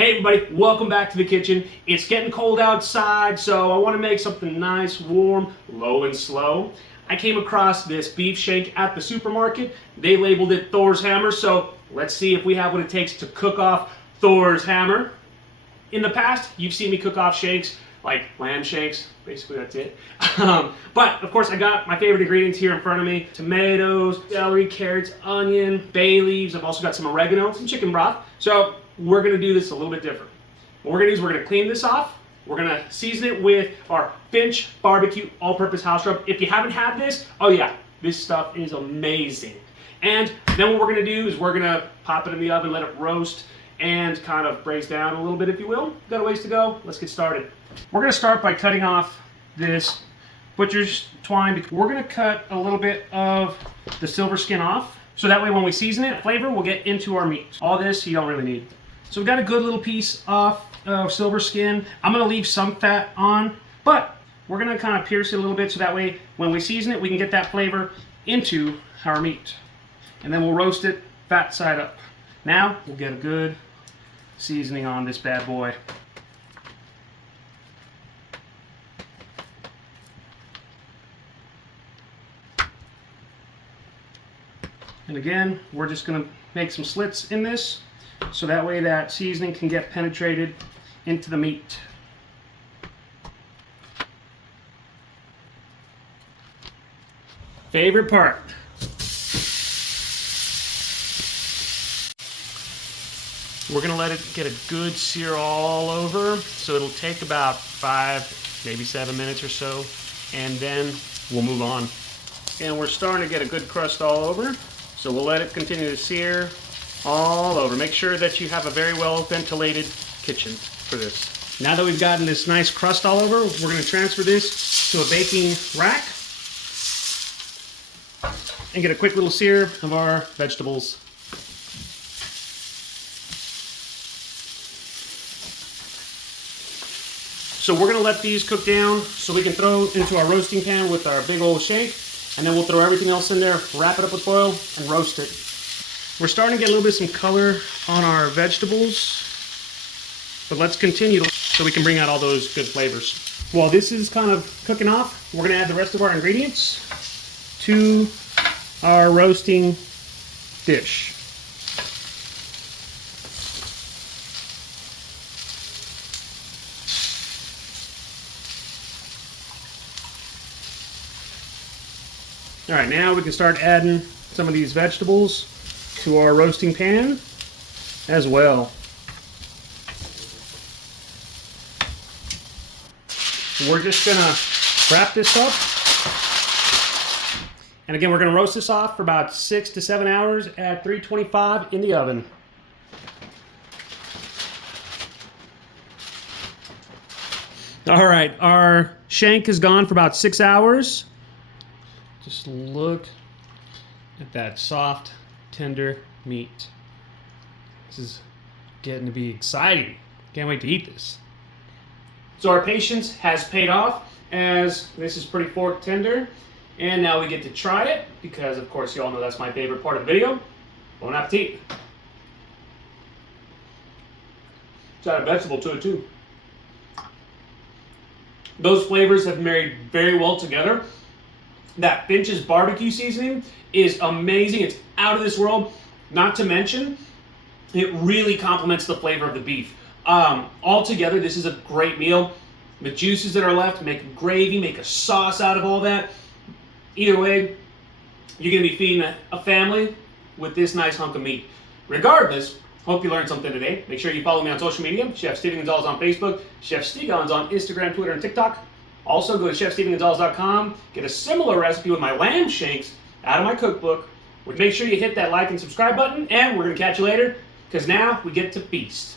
Hey everybody, welcome back to the kitchen. It's getting cold outside, so I want to make something nice, warm, low and slow. I came across this beef shank at the supermarket. They labeled it Thor's hammer, so let's see if we have what it takes to cook off Thor's hammer. In the past, you've seen me cook off shanks, like lamb shanks, basically that's it. But of course I got my favorite ingredients here in front of me. Tomatoes, celery, carrots, onion, bay leaves. I've also got some oregano, some chicken broth. So we're gonna do this a little bit different. What we're gonna do is we're gonna clean this off. We're gonna season it with our Finch barbecue all-purpose house rub. If you haven't had this, oh yeah, this stuff is amazing. And then what we're gonna do is we're gonna pop it in the oven, let it roast, and kind of braise down a little bit, if you will. Got a ways to go. Let's get started. We're gonna start by cutting off this butcher's twine. We're gonna cut a little bit of the silver skin off, so that way when we season it, flavor will get into our meat. All this you don't really need. So we've got a good little piece of silver skin. I'm gonna leave some fat on, but we're gonna kind of pierce it a little bit so that way when we season it, we can get that flavor into our meat. And then we'll roast it fat side up. Now we'll get a good seasoning on this bad boy. And again, we're just gonna make some slits in this so that way that seasoning can get penetrated into the meat. Favorite part. We're gonna let it get a good sear all over, so it'll take about 5, maybe 7 minutes or so, and then we'll move on. And we're starting to get a good crust all over, so we'll let it continue to sear all over. Make sure that you have a very well ventilated kitchen for this. Now that we've gotten this nice crust all over, we're gonna transfer this to a baking rack and get a quick little sear of our vegetables. So we're gonna let these cook down so we can throw into our roasting pan with our big old shank, and then we'll throw everything else in there, wrap it up with foil, and roast it. We're starting to get a little bit of some color on our vegetables, but let's continue so we can bring out all those good flavors. While this is kind of cooking off, we're gonna add the rest of our ingredients to our roasting dish. All right, now we can start adding some of these vegetables to our roasting pan as well. We're just gonna wrap this up. And again, we're gonna roast this off for about 6 to 7 hours at 325 in the oven. All right, our shank is gone for about 6 hours. Just look at that soft, tender meat. This is getting to be exciting. Can't wait to eat this. So our patience has paid off, as this is pretty fork tender. And now we get to try it, because of course you all know that's my favorite part of the video. Bon appetit. It's got a vegetable to it too. Those flavors have married very well together. That Finch's barbecue seasoning is amazing. It's out of this world. Not to mention, it really complements the flavor of the beef. Altogether, this is a great meal. The juices that are left, make a gravy, make a sauce out of all that. Either way, you're gonna be feeding a family with this nice hunk of meat. Regardless, hope you learned something today. Make sure you follow me on social media. Chef Steven Gonzalez on Facebook. Chef Stegon's on Instagram, Twitter, and TikTok. Also, go to chefstevengonzalez.com, get a similar recipe with my lamb shanks out of my cookbook. Make sure you hit that like and subscribe button, and we're going to catch you later, because now we get to feast.